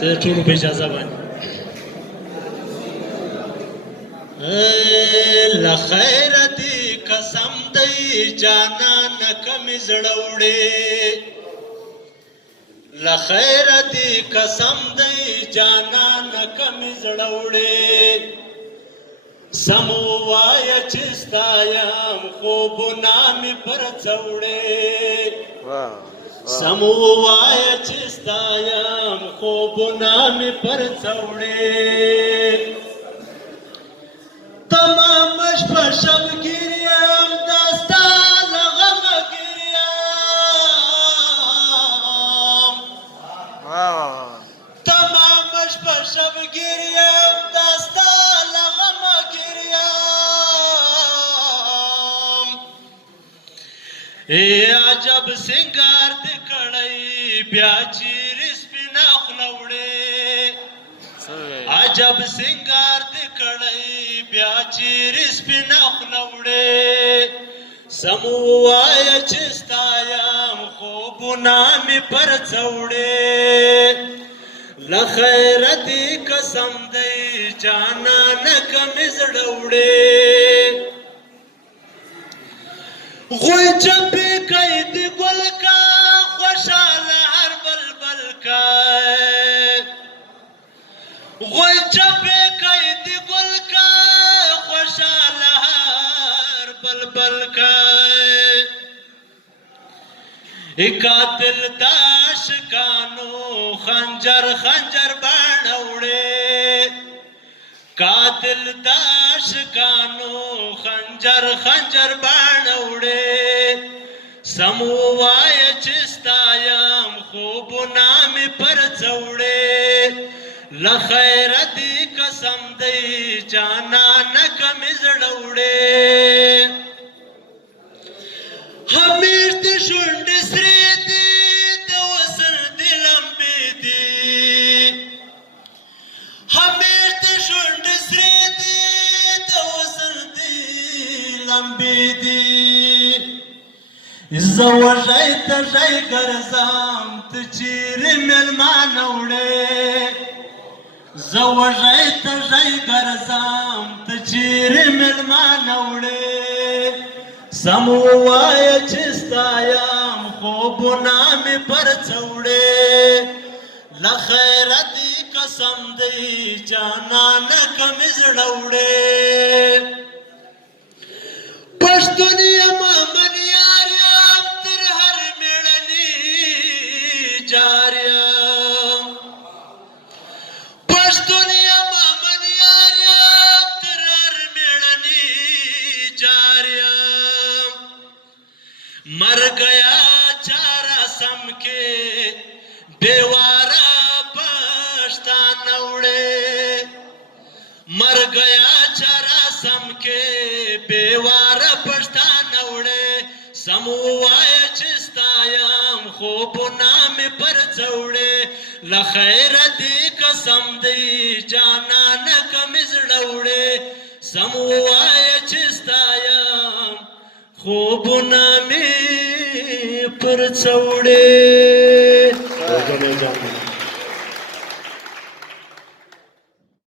ته ټولو په اجازه باندې لخیر دی قسم دی جانان کمی زړه وړې لخیر دی قسم دی جانان کمی زړه وړې سم ووایه چې ستا یم خوبونه مې پر څوړې سم ووایه چې ستا یم خوبونه مې پر څوړې تمام شپه شبګیر یم دا ستا له غمه ګیر یم تمام شپه شبګیر یم دا ستا له غمه ګیر یم ای عجب سنگار دې کړی بیا چیرې سپینه خوله وړې عجب سنگار دې کړی بیا چیرې سپینه خوله وړې سم ووایه چې ستا یم خوبونه مې پر څوړې له خیره دې قسم دی جانانه کمې زړه وړې غوی چپې کوي د ګل کا خوشحاله هر بلبل کا غوی چپې کوي د ګل کا خوشحاله هر بلبل کا قاتل د عاشقانو خنجر خنجر باڼه وړې قاتل د عاشقانو خنجر خنجر باڼه وړې سم ووایه چې ستا یم خوبونه مې پر څوړې له خیره دې قسم دی جانانه کمې زړه وړې همیش دې شونډې سرې دي د وصل دې لمبې دي همیش دې شونډې سرې دي د وصل دې لمبې دي زه وږی تږی ګرځم ته چیرې مېلمانه وړې زه وږی تږی ګرځم ته چیرې مېلمانه وړې سم ووایه چې ستا یم خوبونه مې پر څوړې له خیره دې قسم دی جانانه کمې زړه وړې پښتون یم من یار یم تر هر مېړني جار یم پښتون یم من یار یم تر هر مېړني جار یم مر گیا چارا سم کے بیوارا پښتانه وړې مر گیا چارا سم کے بیوارا پښتانه وړې سم ووایه چې ستا یم خوبونه مې پر څوړې له خیره دې قسم دی جانانه کمې زړه وړې سم ووایه چې ستا یم خوبونه مې پر څوړې